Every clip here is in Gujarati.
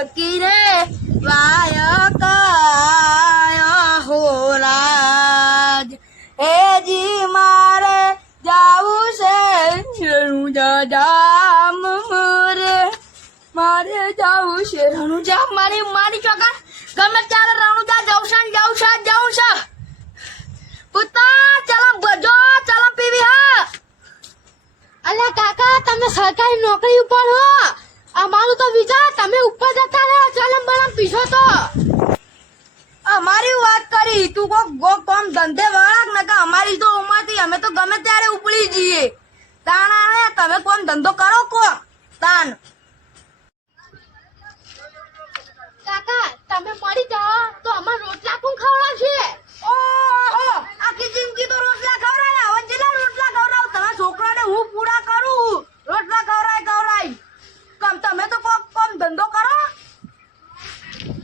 સકી રે વાયકાયા હોરાજ હેજી મારે જાવું છે રણુજામ મોરે મારે જાવું છે રણુજામ મારી ચોકા ગમે ત્યારે રણુજા જવું છે પુતા ચલમ બજો ચલમ પીવી હા અલ્યા કાકા તમે સરકારી નોકરી ઉપર હો અમારું તો વિચાર તમે ઉપર જતા રહો ચલમ બલમ પીછો તો અમારી વાત કરી તું કોમ ધંધે વાળા ને કે અમારી તો ઉમાંથી અમે તો ગમે ત્યારે ઉપડી જઈએ તાણા તમે કોમ ધંધો કરો કો તાન કાકા તમે મરી જાઓ તો અમાર રોટલા કોણ ખવડાવશે ઓહો આખી જિંદગી તો રોટલા ખવડાય હવે જેટલા રોટલા ખવડાવ તમારા છોકરાને હું પૂરા કરું રોટલા ખવડાય તમે તો કોમ ધંધો કરો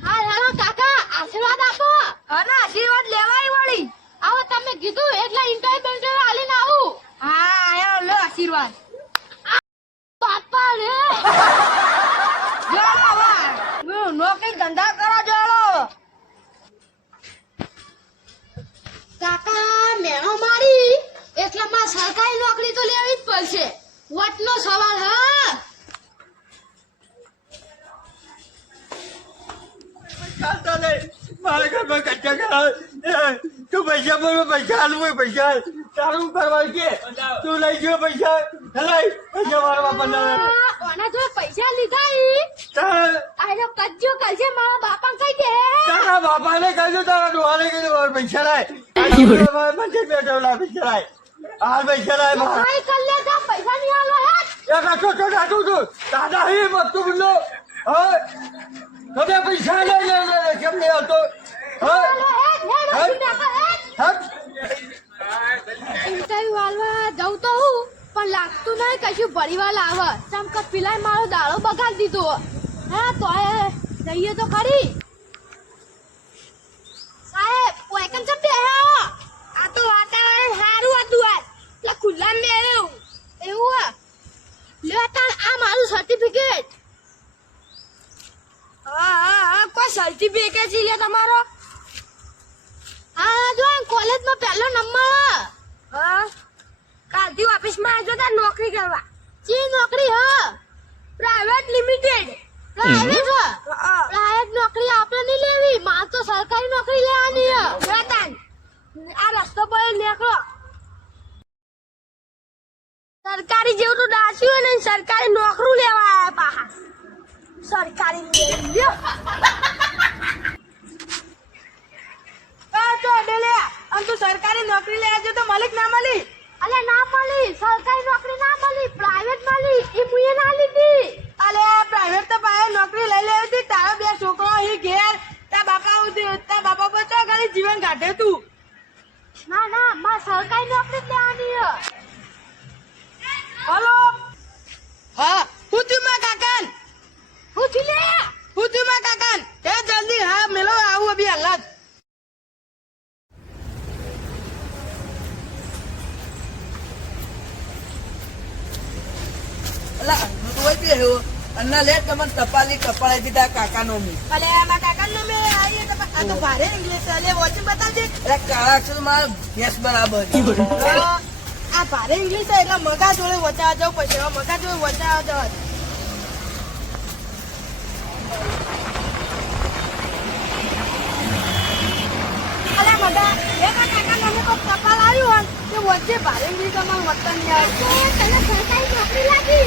હા હેલો કાકા આશીર્વાદ આપો અને આશીર્વાદ લેવાય વળી આવો તમે કીધું એટલે ઇન્ટરવ્યુ આલીને આવું હા આયો લો આશીર્વાદ બાપા રે જોડો હવે નોકરી ધંધા કરો જોડો કાકા મેણો મારી એટલે માં સરકારી નોકરી તો લેવી જ પડશે વટનો સવાલ હા મારે ઘરમાં કચ્ચા કરાવે તું પૈસા બોલ પૈસા આલું પૈસા તારું કરવા કે તું લઈ ગયો પૈસા લઈ પૈસા મારા બાપા ઓના જો પૈસા લીધા ઈ આનો કજ્જો કરશે મારા બાપા કહી દે તારા બાપાને કહ્યું તારા ડોહાને કહ્યું પૈસા લાય મંદિર બેઠો લા પૈસા લાય હાલ પૈસા લાય ભાઈ કલ્લે કા પૈસા નહીં આલો યાર એક આટો તો ડાટું તું દાદા હી મત બોલો હા તમે પૈસા લઈ લે કેમ નહીં આવતો ઇન્ટરવ્યુ આલવા જવું તો હું પણ લાગતું નહીં કશું પરિવાર આવે ચમ કે પેલા મારો દાડો બગાડી દીધો હા તો જઈએ તો ખરી સાહેબ પોઈકન ચમ બે આ તો વાતાવરણ સારું હતું આજ એટલે ખુલ્લા મે એવું લે તાર આ મારું સર્ટિફિકેટ હા કોઈ સર્ટિફિકેટ છે લે તમારો આ જો કોલેજમાં પહેલો નંબર હા કાલથી ઓફિસમાં આવજો તાર નોકરી કરવા ચી નોકરી હ પ્રાઇવેટ લિમિટેડ પ્રાઇવેટ નોકરી આપણે નહીં લેવી માર તો સરકારી નોકરી લેવાની હ વેતન આ રસ્તો પર નીકળો સરકારી જેવું તો ડાસ્યું ને સરકારી નોકરી લેવા આયા પાહા સરકારી લ્યો તો ડેલે આમ તો સરકારી નોકરી લેવા જો તો માલિક ના મળી અલે ના મળી સરકારી નોકરી ના મળી પ્રાઇવેટ મળી એ મુએ ના લીધી અલે પ્રાઇવેટ તો પાહે નોકરી લઈ લેવી હતી તારા બે છોકરા અહીં ઘેર તા બાપા પર તો ખાલી જીવન કાઢે તું ના માર સરકારી નોકરી જ લેવાની હ હલો હા હું તું માં કાકાન હું થી લે હું તું માં કાકાન એ જલ્દી હા મેલો આવું અભી હાલત અલા કોઈ બી હેવો અન્ના લે તમને ટપાલી કપાળી દીધા કાકાનો મી અલે માં કાકાન નો મે આઈ તો આ તો ભારે ઇંગ્લિશ અલે વોચ બતાવજે એટલે કાળા અક્ષર માં ભેંસ બરાબર આ ભારે ઇંગ્લિશ એટલે મગા જોડે વચાવા જવું પડશે મગા જોડે વચાવા જવા અલે મગા એ માં કાકા મને કોઈ ટપાલ આવ્યું હોય કે વચ્ચે ભારે ઇંગ્લિશ માં વતન ની આવે તને સરકારી નોકરી લાગી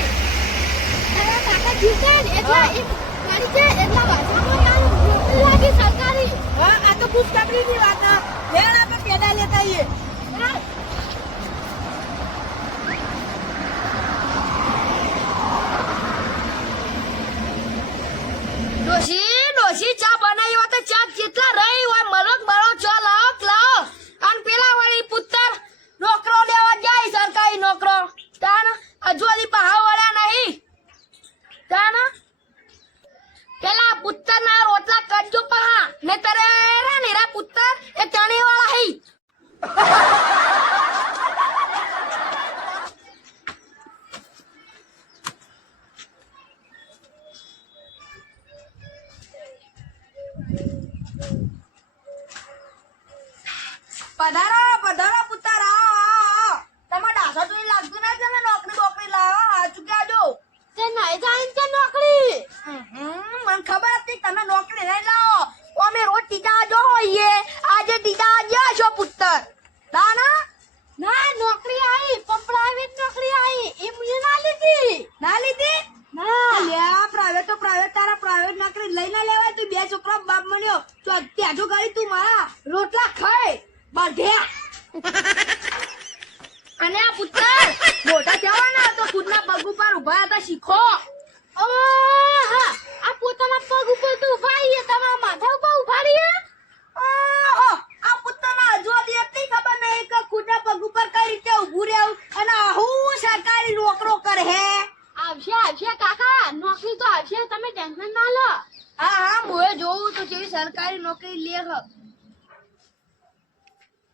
તારા કાકા જીતે એટલા એ મારી છે એટલા ભાષામાં તારું નોકરી લાગી સરકારી હા આ તો ખુશખબરી ની વાત છે લેણ આપણે પેડા લેતા આવીએ ડોશી ચા બનાવી હોય તો ચા જેટલા રહી હોય મરક બળો ચા લાવો અને પેલા વાળી પુત્ર નોકરો લેવા જાય સરકારી નોકરો તાન હજુ હજી પહા વળ્યા નહીં તાન પેલા પુત્ર ના રોટલા કરજો પહા ને તરે રા પુત્ર એ ચણી વાળા હઈ પધારો પધારો પુત્ર આવો તમે ડાસો જોઈ લાગતું ના તમે નોકરી બોકરી લાવો હાચું કહેજો તે નહીં જાય તે નોકરી મને ખબર હતી તમે નોકરી નહીં લાવો અમે રોજ ટીકા જો હોઈએ આજે ટીકા ગયા છો પુત્ર દાના ના નોકરી આવી પણ પ્રાઇવેટ નોકરી આવી એ મને ના લીધી ના લીધી ના લ્યા પ્રાઇવેટ તો પ્રાઇવેટ તારા પ્રાઇવેટ નોકરી લઈને લેવાય તું બે છોકરા બાપ મળ્યો તો ત્યાંજો કરી તું મારા રોટલા ખાય બાંધ્યા અને આ પુત્ર મોટા જવાના તો ખુદના પગ ઉપર ઉભા હતા શીખો ઓહા આ પોતાના પગ ઉપર તો ઉભા રહીએ તમારા માથા ઉપર ઉભા રહીએ ઓહો આ પુત્રના હજુ સુધી એટલી ખબર નહીં કે ખુદના પગ ઉપર કઈ રીતે ઊભું રહેવું અને હું સરકારી નોકરો કરે હે આવશે કાકા નોકરી તો આવશે તમે ટેન્શન ના લો હા હા મોએ જોઉં તો જેવી સરકારી નોકરી લે હ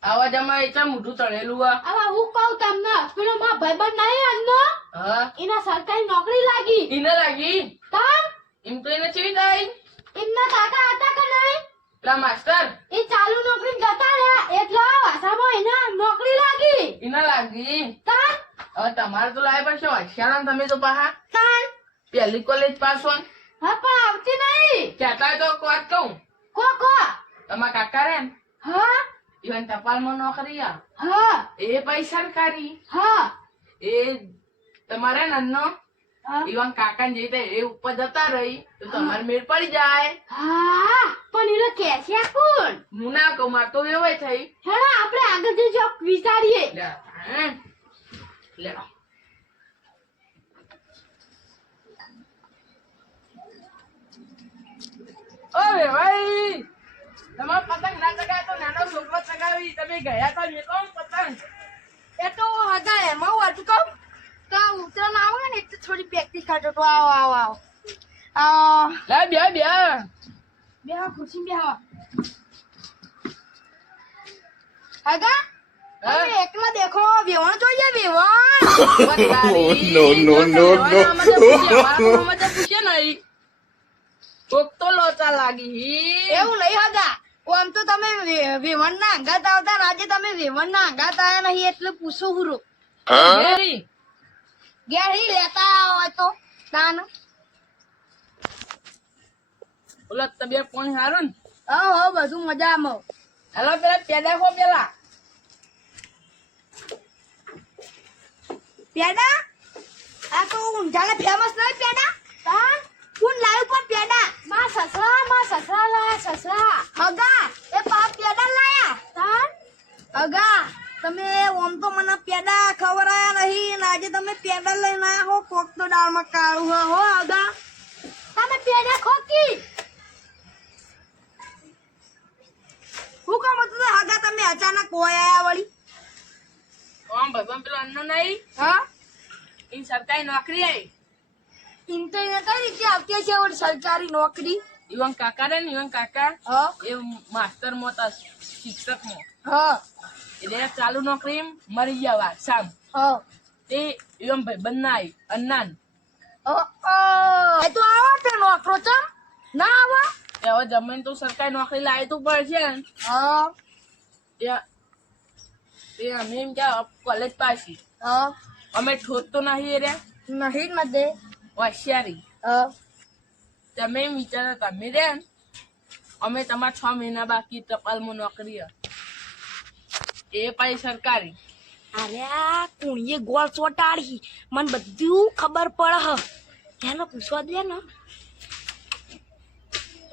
આવાજામાં એટલા મોઢું તળેલું આ હવે હું કહું તમને પેલો મારો ભાઈબંધ નહીં અન્નો હા એના સરકારી નોકરી લાગી ઈને લાગી કામ એમ તો એને ચેવી થાય એમના કાકા હતા કે નહીં પેલા માસ્ટર એ ચાલુ નોકરી જતા રહ્યા એટલે વાસામાં એને નોકરી લાગી ઈને લાગી કામ હવે તમારે તો લાય પડશે હોશિયાર તમે તો પાહા કામ પહેલી કોલેજ પાસ હો હા પણ આવતી નહીં કહેતા તો વાત કહું કો તમારા કાકા રે હા ઈવન ટપાલમાં નોકરી આ હા એ પૈસા સરકારી હા એ તમારે નન્નો હા ઈવન કાકા ને જઈ એ ઉપર જતા રહી તો તમારે મેળ પડી જાય હા પણ એને કે છે કોણ હું ના કહું માર તો એવાય થઈ હેડો આપણે આગળ જજો વિચારીએ લે હે? લે ઓય ભાઈ તમારો પતંગ ના ચગાય તો નાનો છોકરો ચગાવી તમે ગયા તો મેકો પતંગ એ તો હગા એમાં હું હતું કહું તો આ ઉતરાણ આવે ને એટલે થોડી પ્રેક્ટિસ કરજો તો આવો આવો આવો લે બે બેહો ખુરશી બેહો હગા તમે એકલા દેખો વેવણ જોઈએ વેવણ પૂછે નહીં કોક તો લોચા લાગી એવું નહીં હગા આમ તો તમે વેવણ ના અંગાત આવતા ને આજે તમે વેવણ ના અંગાત આવ્યા નહીં એટલે પૂછો હુરો ઘેરી. ઘેરી લેતા હોય તો તાન ઓલા તબિયત પાણી સારું ને હો બધું મજામાં હાલો પેલા પેડા ખો પેલા પેડા આ તો ઊંઝાને ફેમસ નહીં પેડા તાન કોણ લાવ્યું પણ પેડા માં સસરા લાયા સસરા હગા એ પાપ પેડા લાયા તાન અગા તમે ઓમ તો મને પેડા ખવડાયા નહીં ને આજે તમે પેડા લઈને આયા હો કોક તો દાળમાં કાળું હો અગા તમે પેડા ખોકી હું કામ હતું હગા તમે અચાનક કોઈ આયા વળી આમ ભગવાન પેલો અન્ન નહીં હા એની સરકારી નોકરી આવી ઇન તો એને કઈ રીતે આવતી છે વળી સરકારી નોકરી ઈવન કાકા રે ને ઈવન કાકા હા એ માસ્ટર માં હતા શિક્ષક માં હા એટલે ચાલુ નોકરી મરી ગયા વાર સામ હા તે ઈવન ભાઈ બનાઈ અન્નાન એ તો આવો તે નોકરો ચમ ના આવો એ હવે જમીન તો સરકારી નોકરી લાવી તો પડશે ને હા તે અમે એમ કે કોલેજ પાછી હા અમે ઠોત તો નહીં રે નહીં ન દે હોશિયારી હા તમે એમ વિચારો તમે રે અમે તમારા 6 મહિના બાકી ટપાલમાં નોકરી હે. એ પાછી સરકારી અરે આ કુણીએ ગોળ ચોટાડી મને બધું ખબર પડે હ એને પૂછવા દે ને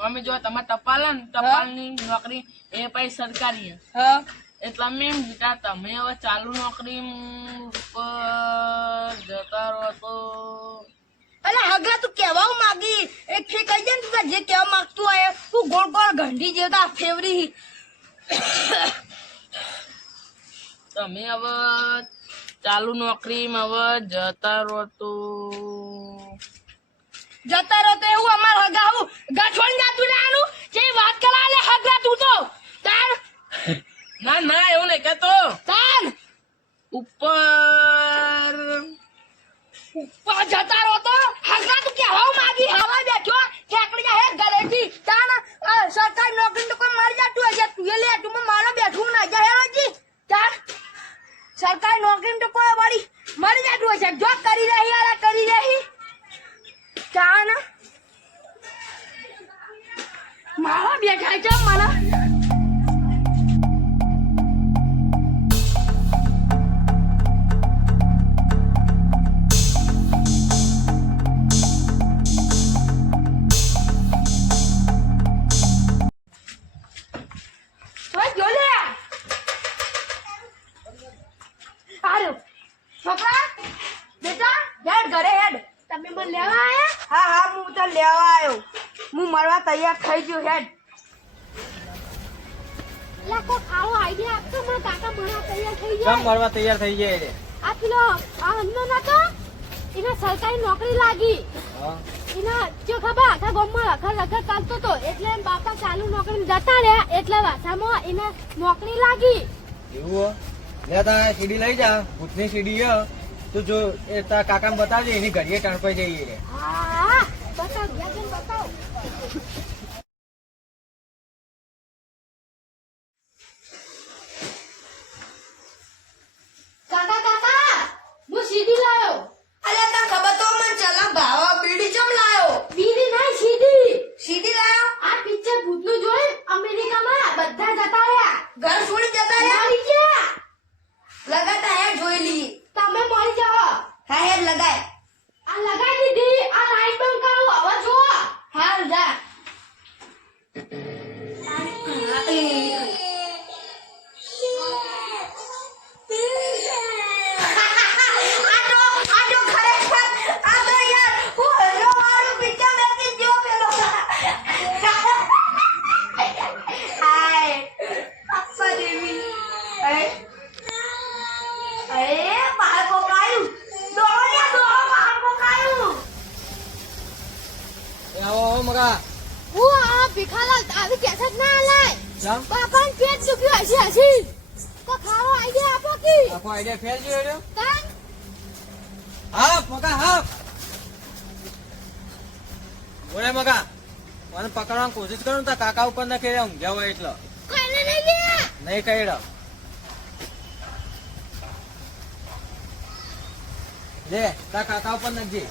અમે જો તમારે ટપાલ હે ને ટપાલની નોકરી એ પાછી સરકારી હે. હા એટલે અમે એમ વિચાર તમે હવે ચાલુ નોકરી ઉપર જતા રહો તો અલે હગા તું કેવા માંગી એક ફે કહી દે ને તું જે કેવા માંગતું હોય તું ગોળ ગોળ ઘંટી જેવતા ફેવરી તમે હવે ચાલુ નોકરીમાં હવે જતા રહો તો જતા રહો તો એવું અમાર હગા હું ગઠવાણ જાતું રહેવાનું જે વાત કરા લે હગા તું તો તાર ના ના એવું નહીં કહેતો તાર ઉપર ઉપર જતા રહો તો હગા તું કેવા માંગી હવા બેઠો ઠેકડી જાય ગલેથી તાર સરકારી નોકરી તો કોઈ મરી જતું હશે તું લે તું મારો બેઠું ના જાય હેરોજી બેઠા છે મને ઓય જો લે આરો છોકરા બેટા હેડ ઘરે હેડ તમે મને લેવા આયા હા હા હું તો લેવા આવ્યો હું મળવા તૈયાર થઈ ગયો હેડ લા કો ખાવો આઈડિયા આપતો મારા કાકા ભણા તૈયાર થઈ કેમ જાય મળવા તૈયાર થઈ જાય રે આ પેલો આ અન્નો નતો એને સરકારી નોકરી લાગી હા એના જો ખબર આખા ગામમાં રખડ ચાલતો તો એટલે એમ બાપા ચાલુ નોકરી જતા રહ્યા એટલે વાસામાં એને નોકરી લાગી એવું લે તા સીડી લઈ જા ભૂતની સીડી હે તું જો એ તારા કાકાને બતાવજે એની ઘડીએ ટણપાઈ જઈએ રે હા બતાવ યાજન બતાવ કાકા કાકા હું સીડી લાયો અલે તને ખબર તો મને ચલા ભાવ બીડી ચમ લાયો બીડી નહીં સીડી સીધી લાયો આ પિક્ચર ભૂતનું જોઈ અમેરિકામાં બધા જતા રહ્યા ઘર છોડી જતા રહ્યા મરી ગયા લગાતા હે જોઈ લી તમે મરી જાઓ હા હેડ લગાય આ લગાઈ દીધી આ લાઈટ બંધ કરો હવે જો હાલ જા આટો ખરેખર આ તો યાર હું હલો વાળું પિક્ચર મેકી જો પેલો હાય અપ્પા દેવી અરે બાળ કોકાયું દોડો ને દોડો બાળ કોકાયું આવો આવો મગા હું આ ભીખાલાલ આવી કેસેટ ના લાય જામ બાપાને પેટ દુખ્યું હસી હસી તો ખાવો આઈડિયા આપો કી આખો આઈડિયા ફેલ જોયો રે કાન હા મગા હા ઓરે મગા મને પકડવાની કોશિશ કરું તા કાકા ઉપર ના ખેડ્યા ઊંઘ્યા હોય એટલે કોઈને નહીં ગયા નહીં કહેડો લે તા કાકા ઉપર નાખજે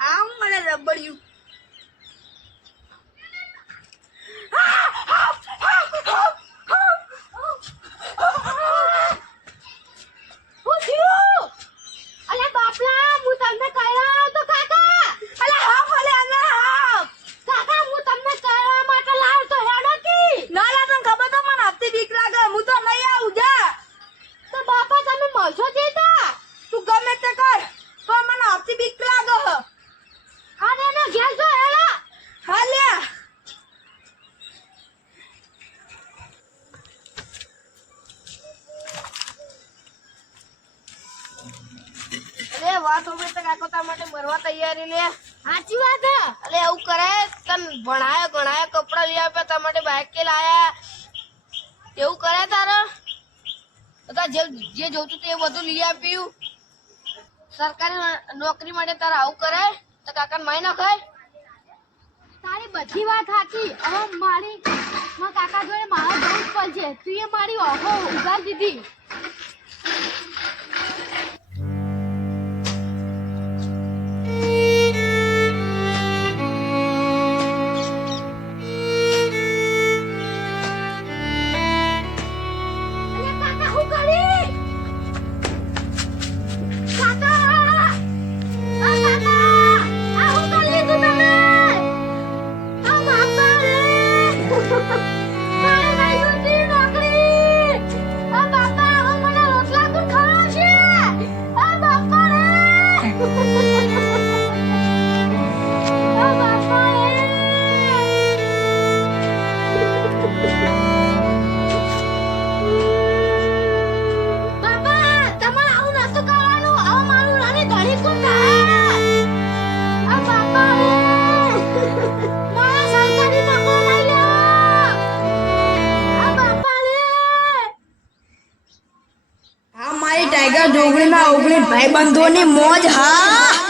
આમ મને રબડ્યું હું થયું અલે બાપલા હું તમને કહ્યો તો કાકા અલે હા ભલે અંદર હા કાકા હું તમને કરવા માટે લાવ્યો તો હેડો કી ના ના તને ખબર તો મને હપ્તી બીક લાગે હું તો નહીં આવું જા તો બાપા તમે મળશો જેતા તું ગમે તે કર તો મને હપ્તી બીક લાગે અરે ને ઘેર જો હેડો હા લે અરે વાત હોમે તો કાકો તા માટે મરવા તૈયારી લે સાચી વાત હે અલે એવું કરે તન ભણાયો ગણાયો કપડા લઈ આપ્યા તા માટે બાઈક કે લાયા એવું કરે તારે તો જે જોતું તે બધું લઈ આપ્યું સરકારી નોકરી માટે તારે આવું કરે તો કાકાને મારી નખાય તારી બધી વાત સાચી હવે મારા કાકા જોડે મારા જવું જ પડશે તું એ મારી ઓખો ઉગાડી દીધી અરે કાકા હું કરી કાકા આ કાકા આ હું કરી લીધું તમે આ બાપા રે મારે નહીં જોતી નોકરી આ બાપા ટાઈગર જોગણીમાં ઓગણી ભાઈબંધોની મોજ હા